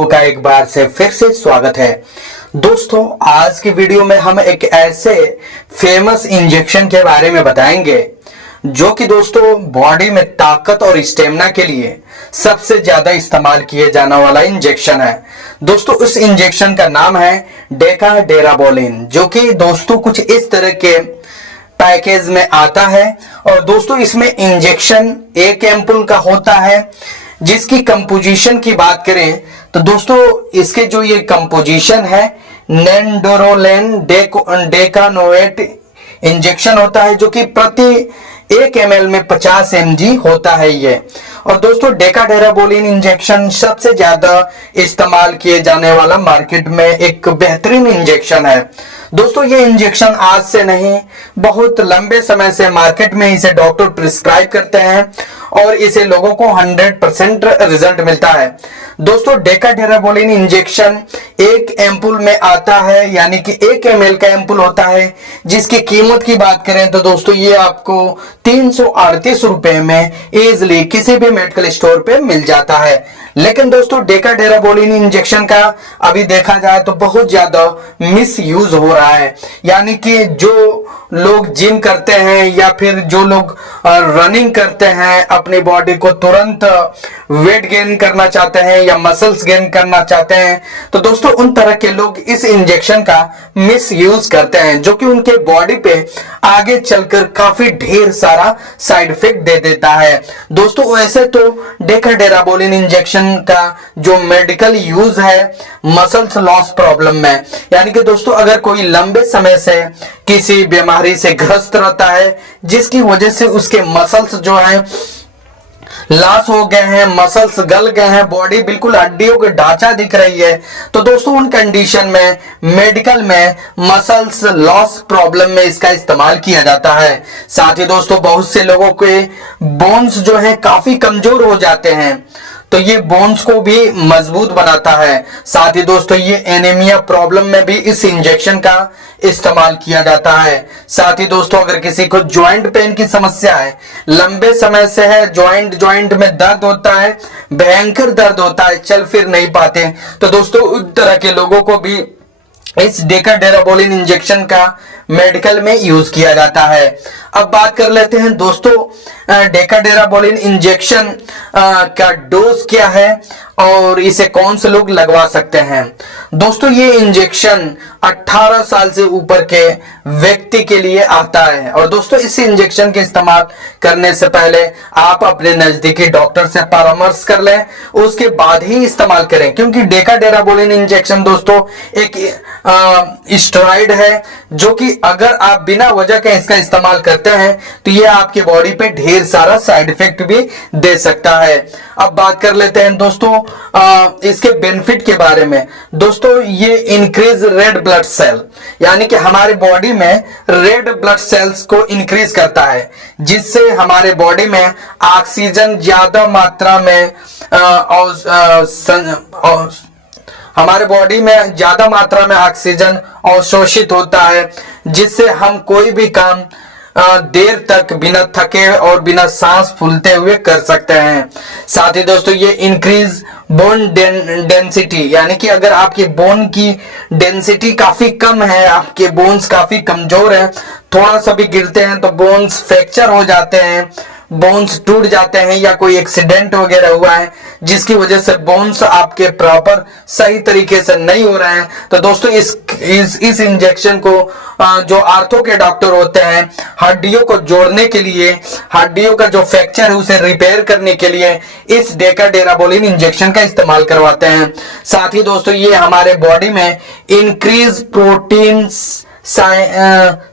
का एक बार से फिर से स्वागत है। दोस्तों, आज की वीडियो में हम एक ऐसे फेमस इंजेक्शन के बारे में बताएंगे जो कि दोस्तों बॉडी में ताकत और स्टेमिना के लिए सबसे ज्यादा इस्तेमाल किए जाने वाला इंजेक्शन है। दोस्तों, इस इंजेक्शन का नाम है डेकाडेराबोलिन, जो कि दोस्तों कुछ इस तरह के पैकेज में आता है। और दोस्तों, इसमें इंजेक्शन एक एम्पुल का होता है, जिसकी कंपोजिशन की बात करें तो दोस्तों इसके जो ये कंपोजिशन है नेंडोरोलेन डेकानोएट इंजेक्शन होता है, जो कि प्रति 1 ml में 50 mg होता है ये। और दोस्तों, डेकाडेराबोलिन इंजेक्शन सबसे ज्यादा इस्तेमाल किए जाने वाला मार्केट में एक बेहतरीन इंजेक्शन है। दोस्तों, ये इंजेक्शन आज से नहीं, बहुत लंबे समय से मार्केट में इसे डॉक्टर प्रिस्क्राइब करते हैं और इसे लोगों को 100% रिजल्ट मिलता है। दोस्तों, डेकाडेराबोलिन इंजेक्शन एक एम्पुल में आता है, यानी कि 1 ml का एम्पुल होता है, जिसकी कीमत की बात करें तो दोस्तों ये आपको 338 रुपए में इजिली किसी भी मेडिकल स्टोर पे मिल जाता है। लेकिन दोस्तों, डेकाडेराबोलिन इंजेक्शन का अभी देखा जाए तो बहुत ज्यादा मिस यूज हो रहा है, यानी कि जो लोग जिम करते हैं या फिर जो लोग रनिंग करते हैं, अपनी बॉडी को तुरंत वेट गेन करना चाहते हैं या मसल्स गेन करना चाहते हैं, तो दोस्तों उन तरह के लोग इस इंजेक्शन का मिस यूज करते हैं, जो कि उनके बॉडी पे आगे चलकर काफी ढेर सारा साइड इफेक्ट दे देता है। दोस्तों, वैसे तो डेकाडेराबोलिन इंजेक्शन का जो मेडिकल यूज है मसल्स लॉस प्रॉब्लम में, यानी कि दोस्तों अगर कोई लंबे समय से किसी बीमारी से ग्रस्त रहता है, जिसकी वजह से उसके मसल्स जो है लॉस हो गए हैं, मसल्स गल गए हैं, बॉडी बिल्कुल हड्डियों के ढांचा दिख रही है, तो दोस्तों उन कंडीशन में मेडिकल में मसल्स लॉस प्रॉब्लम में इसका इस्तेमाल किया जाता है। साथ ही दोस्तों, बहुत से लोगों के बोन्स जो है काफी कमजोर हो जाते हैं, तो ये बोन्स को भी मजबूत बनाता है। साथ ही दोस्तों, ये एनीमिया प्रॉब्लम में भी इस इंजेक्शन का इस्तेमाल किया जाता है। साथ ही दोस्तों, अगर किसी को ज्वाइंट पेन की समस्या है, लंबे समय से है, ज्वाइंट में दर्द होता है, भयंकर दर्द होता है, चल फिर नहीं पाते, तो दोस्तों उस तरह के लोगों को भी इस डेकाडेराबोलिन इंजेक्शन का मेडिकल में यूज किया जाता है। अब बात कर लेते हैं दोस्तों, डेकाडेराबोलिन इंजेक्शन का डोज क्या है और इसे कौन से लोग लगवा सकते हैं। दोस्तों, ये इंजेक्शन 18 साल से ऊपर के व्यक्ति के लिए आता है। और दोस्तों, इस इंजेक्शन के इस्तेमाल करने से पहले आप अपने नजदीकी डॉक्टर से परामर्श कर लें, उसके बाद ही इस्तेमाल करें, क्योंकि डेकाडेराबोलिन इंजेक्शन दोस्तों एक स्टेरॉइड है, जो कि अगर आप बिना वजह के इसका इस्तेमाल करते हैं तो ये आपकी बॉडी पे ढेर सारा साइड इफेक्ट भी दे सकता है। अब बात कर लेते हैं दोस्तों इसके बेनिफिट के बारे में। दोस्तों, ये इंक्रीज रेड ब्लड सेल, यानी कि हमारे बॉडी में रेड ब्लड सेल्स को इंक्रीज करता है, जिससे हमारे बॉडी में ऑक्सीजन ज्यादा मात्रा में हमारे बॉडी में ज्यादा मात्रा में ऑक्सीजन अवशोषित होता है, जिससे हम कोई भी काम देर तक बिना थके और बिना सांस फूलते हुए कर सकते हैं। साथ ही दोस्तों, ये इंक्रीज बोन डेंसिटी, यानी कि अगर आपके बोन की डेंसिटी काफी कम है, आपके बोन्स काफी कमजोर हैं, थोड़ा सा भी गिरते हैं तो बोन्स फ्रैक्चर हो जाते हैं, बोन्स टूट जाते हैं, या कोई एक्सीडेंट वगैरह हुआ है जिसकी वजह से बोन्स आपके प्रॉपर सही तरीके से नहीं हो रहे हैं, तो दोस्तों इस इंजेक्शन को जो आर्थो के डॉक्टर होते हैं, हड्डियों को जोड़ने के लिए, हड्डियों का जो फ्रैक्चर है उसे रिपेयर करने के लिए इस डेकाडेराबोलिन इंजेक्शन का इस्तेमाल करवाते हैं। साथ ही दोस्तों, ये हमारे बॉडी में इंक्रीज प्रोटीन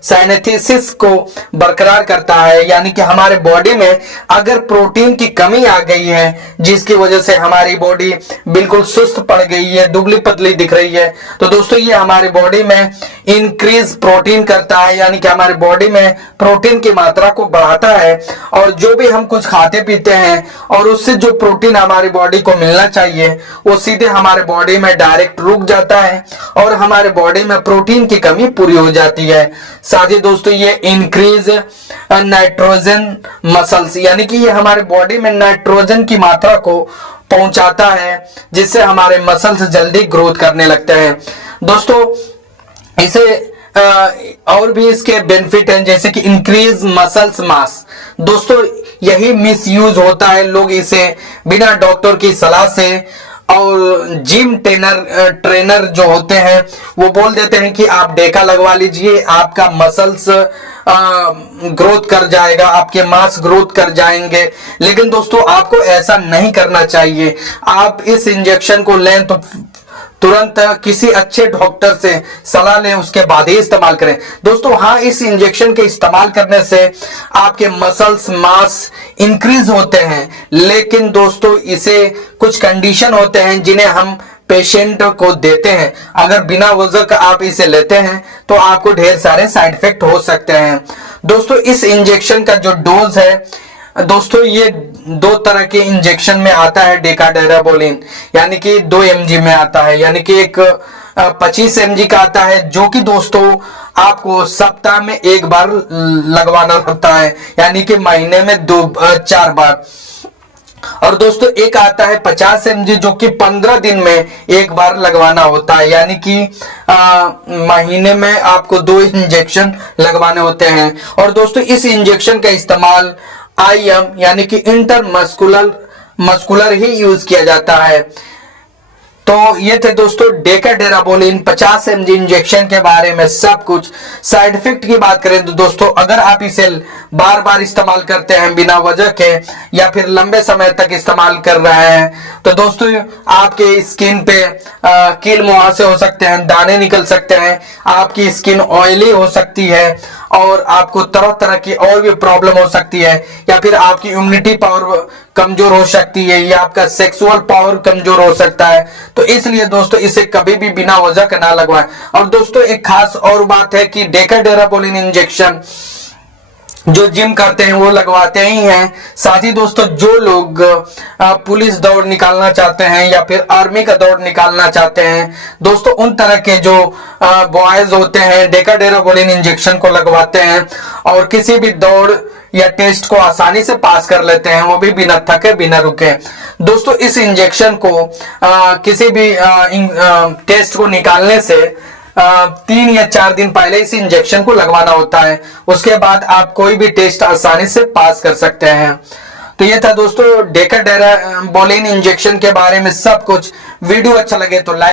साइनेथिसिस को बरकरार करता है, यानी कि हमारे बॉडी में अगर प्रोटीन की कमी आ गई है, जिसकी वजह से हमारी बॉडी बिल्कुल सुस्त पड़ गई है, दुबली पतली दिख रही है, तो दोस्तों ये हमारी बॉडी में इंक्रीज प्रोटीन करता है, यानी कि हमारी बॉडी में प्रोटीन की मात्रा को बढ़ाता है। और जो भी हम कुछ खाते पीते हैं और उससे जो प्रोटीन हमारी बॉडी को मिलना चाहिए वो सीधे हमारे बॉडी में डायरेक्ट रुक जाता है और हमारे बॉडी में प्रोटीन की कमी पूरी हो जाती है। साथ ही दोस्तों, ये इंक्रीज नाइट्रोजन मसल्स, यानी कि ये हमारे बॉडी में नाइट्रोजन की मात्रा को पहुंचाता है, जिससे हमारे मसल्स जल्दी ग्रोथ करने लगते हैं। दोस्तों इसे और भी इसके बेनिफिट हैं, जैसे कि इंक्रीज मसल्स मास। दोस्तों यही मिस यूज होता है, लोग इसे बिना डॉक्टर की सलाह से और जिम ट्रेनर जो होते हैं वो बोल देते हैं कि आप डेका लगवा लीजिए, आपका मसल्स ग्रोथ कर जाएगा, आपके मास ग्रोथ कर जाएंगे। लेकिन दोस्तों आपको ऐसा नहीं करना चाहिए। आप इस इंजेक्शन को लें तो तुरंत किसी अच्छे डॉक्टर से सलाह लें, उसके बाद ही इस्तेमाल करें। दोस्तों हाँ, इस इंजेक्शन के इस्तेमाल करने से आपके मसल्स मास इंक्रीज होते हैं, लेकिन दोस्तों इसे कुछ कंडीशन होते हैं जिन्हें हम पेशेंट को देते हैं। अगर बिना वजह का आप इसे लेते हैं तो आपको ढेर सारे साइड इफेक्ट हो सकते हैं। दोस्तों इस इंजेक्शन का जो डोज है, दोस्तों ये 2 तरह के इंजेक्शन में आता है डेकाडेराबोलिन, यानी कि 2 mg में आता है, यानी कि एक 25 mg का आता है, जो कि दोस्तों आपको सप्ताह में 1 बार लगवाना होता है, यानी कि महीने में 4 बार। और दोस्तों एक आता है 50 mg, जो कि 15 दिन में 1 बार लगवाना होता है, यानी कि महीने में आपको 2 इंजेक्शन लगवाने होते हैं। और दोस्तों इस इंजेक्शन का इस्तेमाल IM यानी कि मस्कुलर ही यूज किया जाता है। तो ये थे दोस्तों डेकाडेराबोलिन 50 mg इंजेक्शन के बारे में सब कुछ। साइड इफेक्ट की बात करें तो दोस्तों अगर आप इसे बार बार इस्तेमाल करते हैं बिना वजह के, या फिर लंबे समय तक इस्तेमाल कर रहे हैं, तो दोस्तों आपके स्किन पे कील मुहासे हो सकते हैं, दाने निकल सकते हैं, आपकी स्किन ऑयली हो सकती है, और आपको तरह तरह की और भी प्रॉब्लम हो सकती है, या फिर आपकी इम्यूनिटी पावर कमजोर हो सकती है, या आपका सेक्सुअल पावर कमजोर हो सकता है। तो इसलिए दोस्तों इसे कभी भी बिना वजह का ना लगवाएं। और दोस्तों एक खास और बात है कि डेकाडेराबोलिन इंजेक्शन जो जिम करते हैं वो लगवाते ही हैं। साथ ही दोस्तों जो लोग पुलिस दौड़ निकालना चाहते हैं या फिर आर्मी का दौड़ निकालना चाहते हैं, दोस्तों उन तरह के जो बॉयज होते हैं डेकाडेराबोलिन इंजेक्शन को लगवाते हैं और किसी भी दौड़ या टेस्ट को आसानी से पास कर लेते हैं, वो भी बिना थके बिना रुके। दोस्तों इस इंजेक्शन को किसी भी टेस्ट को निकालने से 3 या 4 दिन पहले इस इंजेक्शन को लगवाना होता है, उसके बाद आप कोई भी टेस्ट आसानी से पास कर सकते हैं। तो ये था दोस्तों डेकाडेराबोलिन इंजेक्शन के बारे में सब कुछ। वीडियो अच्छा लगे तो लाइक